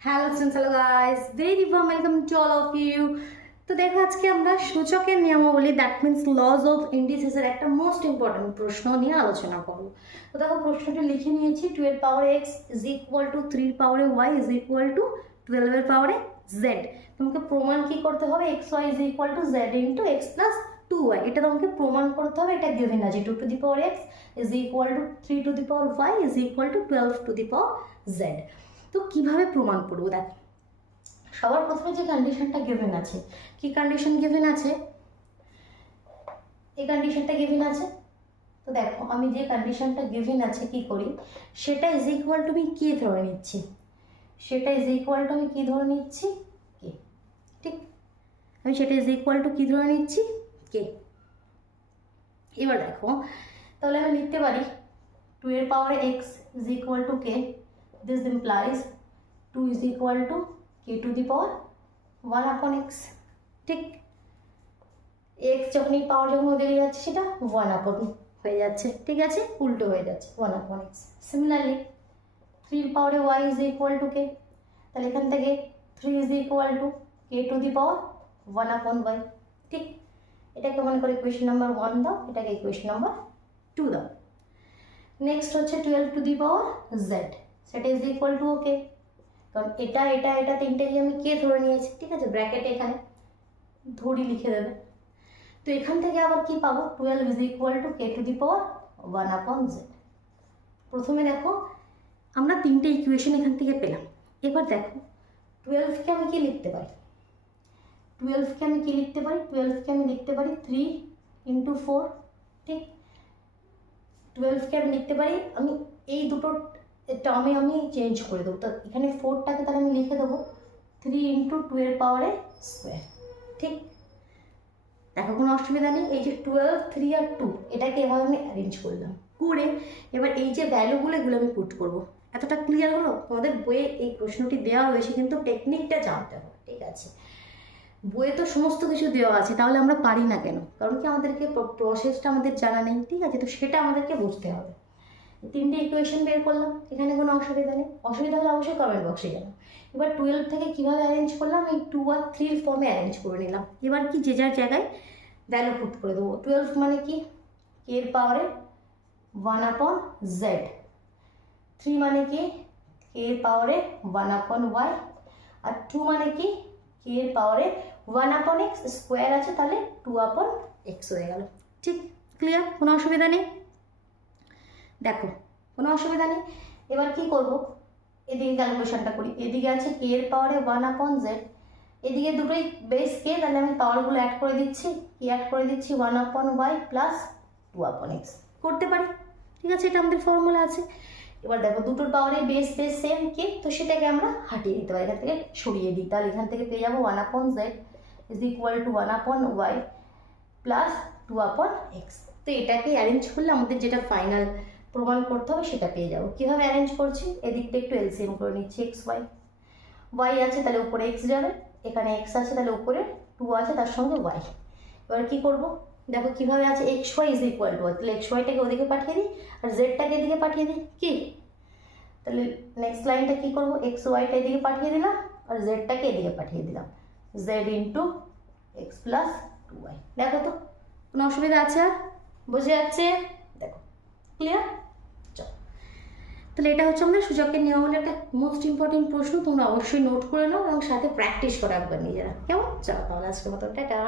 Hello students, hello guys, very warm welcome to all of you. তো দেখো, আজকে আমরা সূচকের নিয়মাবলী, দ্যাট মিন্স লজ অফ ইন্ডিসেসের একটা মোস্ট ইম্পর্টেন্ট প্রশ্ন নিয়ে আলোচনা করবো। তো দেখো, প্রশ্নটি লিখে নিয়েছি, 2 এর পাওয়ারে এক্স ইজ ইকুয়াল টু 3 এর পাওয়ারে ওয়াই ইজ ইকুয়াল টু 12 এর পাওয়ারে জেড। তোমাকে প্রমাণ কি করতে হবে? X y is equal to z into x plus 2y। এটা তোমাকে প্রমাণ করতে হবে। এটা গিভেন আছে 2 to the power x is equal to 3 to the power y is equal to 12 to the power z. তো কিভাবে প্রমাণ করবো? দেখ, সবার প্রথমে যে কন্ডিশনটা গিভেন আছে, কি কন্ডিশন গিভেন আছে? এই কন্ডিশনটা গিভেন আছে। তো দেখো, আমি যে কন্ডিশনটা গিভেন আছে কি করি, সেটা ইজ ইকুয়াল টু আমি কি ধরে নিচ্ছি, সেটা ইজ ইকুয়াল টু আমি কি ধরে নিচ্ছি, কে। ঠিক, আমি সেটা ইজ ইকুয়াল টু কি ধরে নিচ্ছি, কে। এবার দেখো, তাহলে আমি লিখতে পারি 2 এর পাওয়ারে X is equal to K. This implies 2 is equal to K to the power 1 upon x. ঠিক, এক্স যখনই পাওয়ার যখন ওদিকে যাচ্ছে সেটা 1 আপন হয়ে যাচ্ছে। ঠিক আছে, উল্টো হয়ে যাচ্ছে 1 আপন এক্স। সিমিলারলি 3 এর পাওয়ারে Y is equal to K, তাহলে এখান থেকে 3 is equal to K to the power 1 upon Y. ঠিক, এটাকে মনে করে ইকুয়েশন নাম্বার 1 দাও, এটাকে ইকুয়েশন নাম্বার 2 দাও। নেক্সট হচ্ছে 12 টু দি পাওয়ার জেড, সেটা ইজ ইকুয়াল টু ওকে, কারণ এটা এটা এটা তিনটেই আমি কে ধরে নিয়েছি। ঠিক আছে, ব্র্যাকেটে এখানে ধরি লিখে দেবে। তো এখান থেকে আবার কি পাবো? 12 is equal to K to the power 1 upon Z. প্রথমে দেখো, আমরা তিনটে ইকুয়েশন এখান থেকে পেলাম। এবার দেখো, 12কে আমি কি লিখতে পারি? 12কে আমি কি লিখতে পারি? 12কে আমি লিখতে পারি 3 ইন্টু 4। ঠিক, 12কে আমি লিখতে পারি, আমি এই দুটো টার্মে আমি চেঞ্জ করে দেবো। তো এখানে 4টাকে তাহলে আমি লিখে দেবো 3 ইন্টু 2 এর পাওয়ারে স্কোয়ার। ঠিক, দেখো কোনো অসুবিধা নেই। এই যে 12, 3 আর 2, এটাকে এভাবে আমি অ্যারেঞ্জ করলাম। করে এবার এই যে ভ্যালুগুলো, এগুলো আমি পুট করবো। এতটা ক্লিয়ার হলো? তোমাদের বইয়ে এই প্রশ্নটি দেওয়া হয়েছে, কিন্তু টেকনিকটা জানতে হবে। ঠিক আছে, বইয়ে তো সমস্ত কিছু দেওয়া আছে, তাহলে আমরা পারি না কেন? কারণ কি, আমাদেরকে প্রসেসটা আমাদের জানা নেই। ঠিক আছে, তো সেটা আমাদেরকে বুঝতে হবে। তিনটে ইকুয়েশন বের করলাম, এখানে কোনো অসুবিধা নেই। অসুবিধা হলে অবশ্যই কমেন্ট বক্সে জানাও। এবার 12 থেকে কীভাবে অ্যারেঞ্জ করলাম, এই 2 আর 3 ফর্মে অ্যারেঞ্জ করে নিলাম। এবার কি, যে যার জায়গায় ভ্যালু পুট করে দেবো। 12 মানে কি, কে এর পাওয়ারে 1 আপন জেড। 3 মানে কি, কে এর পাওয়ারে 1 আপন ওয়াই। আর 2 মানে কি, কে এর পাওয়ারে 1 আপন এক্স, স্কোয়ার আছে তাহলে 2 আপন এক্স হয়ে গেল। ঠিক, ক্লিয়ার? কোনো অসুবিধা নেই? দেখো, কোনো অসুবিধা নেই। এবার কি করব, এদিকে ক্যালকুলেশনটা করি। এদিকে আছে কে এর পাওয়ারে 1 আপন জেড, এদিকে দুটোই বেস কে, তাহলে আমি পাওয়ারগুলো অ্যাড করে দিচ্ছি। কি অ্যাড করে দিচ্ছি? 1 আপন ওয়াই প্লাস 2 আপন এক্স করতে পারি। ঠিক আছে, এটা আমাদের ফর্মুলা আছে। এবার দেখো, দুটোর পাওয়ারে বেস বেস সেম কে, তো সেটাকে আমরা হাটিয়ে দিতে পারি, এখান থেকে সরিয়ে দিই। তাহলে এখান থেকে পেয়ে যাবো 1 upon Z is equal two 1 upon Y plus 2 আপন এক্স। তো এটাকে অ্যারেঞ্জ করলে আমাদের যেটা ফাইনাল প্রমাণ করতে হবে সেটা পেয়ে যাবো। কীভাবে অ্যারেঞ্জ করছি? এদিকটা একটু এলসিএম করে নিচ্ছি। এক্স ওয়াই, ওয়াই আছে তাহলে উপরে এক্স যাবে, এখানে এক্স আছে তাহলে উপরে 2 আছে, তার সঙ্গে ওয়াই। এবার কী করবো, দেখো কীভাবে আছে, x y is equal to, তাহলে এক্স ওয়াইটাকে ওদিকে পাঠিয়ে দিই আর জেডটাকে এদিকে পাঠিয়ে দিই। কি, তাহলে নেক্সট লাইনটা কী করবো, এক্স ওয়াইটা এদিকে পাঠিয়ে দিলাম আর জেডটাকে এদিকে পাঠিয়ে দিলাম, Z into x plus 2y। দেখো তো কোনো অসুবিধা আছে? আর বুঝে যাচ্ছে? দেখো, ক্লিয়ার? চল, তাহলে এটা হচ্ছে আমাদের সূচকের নিয়মের একটা মোস্ট ইম্পর্টেন্ট প্রশ্ন। তোমরা অবশ্যই নোট করে নাও এবং সাথে প্র্যাকটিস করো একবার নিজেরা। কেমন? চলো তাহলে আজকের মতো টাটা।